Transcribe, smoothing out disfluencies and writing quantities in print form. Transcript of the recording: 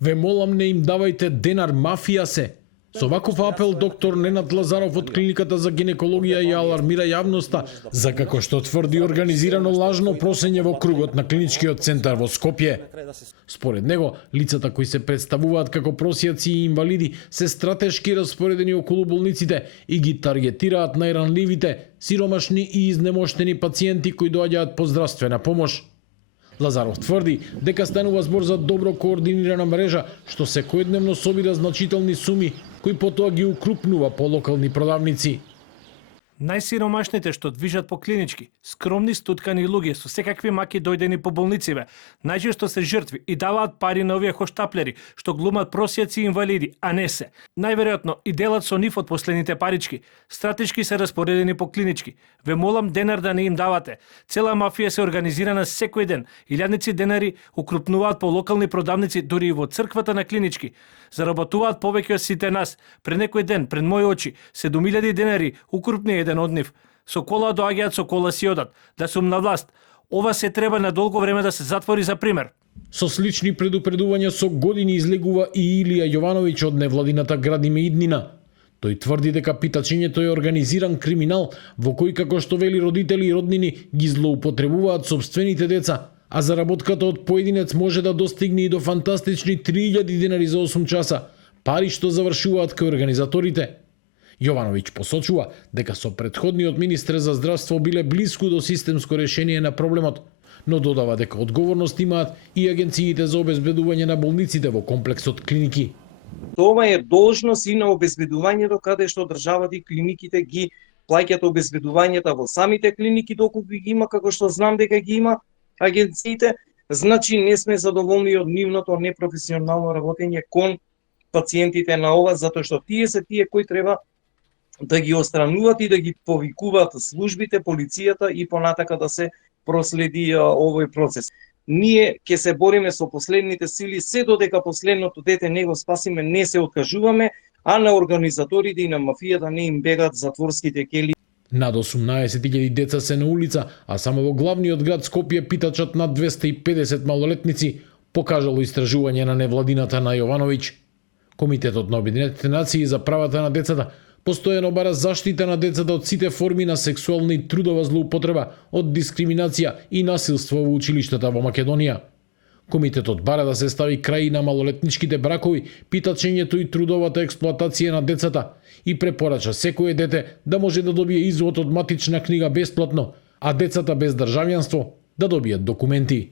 Ве молам, не им давајте денар, мафија се. Со ваков апел доктор Ненад Лазаров од клиниката за гинекологија ја алармира јавноста за, како што тврди, организирано лажно просење во кругот на клиничкиот центар во Скопје. Според него, лицата кои се представуваат како просијаци и инвалиди се стратешки распоредени околу болниците и ги таргетираат најранливите, сиромашни и изнемоштени пациенти кои доаѓаат по здравствена помош. Лазаров тврди дека станува збор за добро координирана мрежа што секојдневно собира значителни суми кои потоа ги укрупнува по локални продавници. Најсиромашните што движат по клинички, скромни стуткани луѓе со секакви маки дојдени по болнициве, најчесто се жртви и даваат пари на овие хоштаплери што глумат просијаци и инвалиди, а не се. Најверојатно и делат со нив од последните парички, стратешки се распоредени по клинички. Ве молам денар да не им давате. Цела мафија се организирана секој ден. Илјадници денари укрупнуваат по локални продавници, дури и во црквата на клинички. Заработуваат повеќе од сите нас. Пред некој ден, пред мои очи, 7.000 денари укрупни еден од нив. Со кола доаѓаат, со кола си одат. Да сум на власт. Ова се треба на долго време да се затвори за пример. Со слични предупредувања со години излегува и Илија Јовановиќ од невладината Градиме иднина. Тој тврди дека питачењето е организиран криминал во кој, како што вели, родители и роднини ги злоупотребуваат собствените деца, а заработката од поединец може да достигне и до фантастични 3.000 денари за 8 часа, пари што завршуваат кај организаторите. Јовановиќ посочува дека со претходниот министер за здравство биле блиску до системско решение на проблемот, но додава дека одговорност имаат и агенциите за обезбедување на болниците во комплексот клиники. Тоа е должност и на обезбедувањето, каде што државата и клиниките ги плаќаат обезбедувањата во самите клиники, доколку ги има, како што знам дека ги има агенциите. Значи не сме задоволни од нивното непрофесионално работење кон пациентите на ова, затоа што тие се тие кои треба да ги отстрануваат и да ги повикуваат службите, полицијата и понатака да се проследи овој процес. Ние ќе се бориме со последните сили се додека последното дете не го спасиме, не се откажуваме, а на организаторите и на мафијата не им бегат затворските кели. Над 18.000 деца се на улица, а само во главниот град Скопје питачат над 250 малолетници, покажало истражување на невладината на Јовановиќ. Комитетот на Обединетите нации за правата на децата постојано бара заштита на децата од сите форми на сексуална и трудова злоупотреба, од дискриминација и насилство во училиштата во Македонија. Комитетот бара да се стави крај на малолетничките бракови, питачењето и трудовата експлоатација на децата и препорача секое дете да може да добие извод од матична книга бесплатно, а децата без државјанство да добијат документи.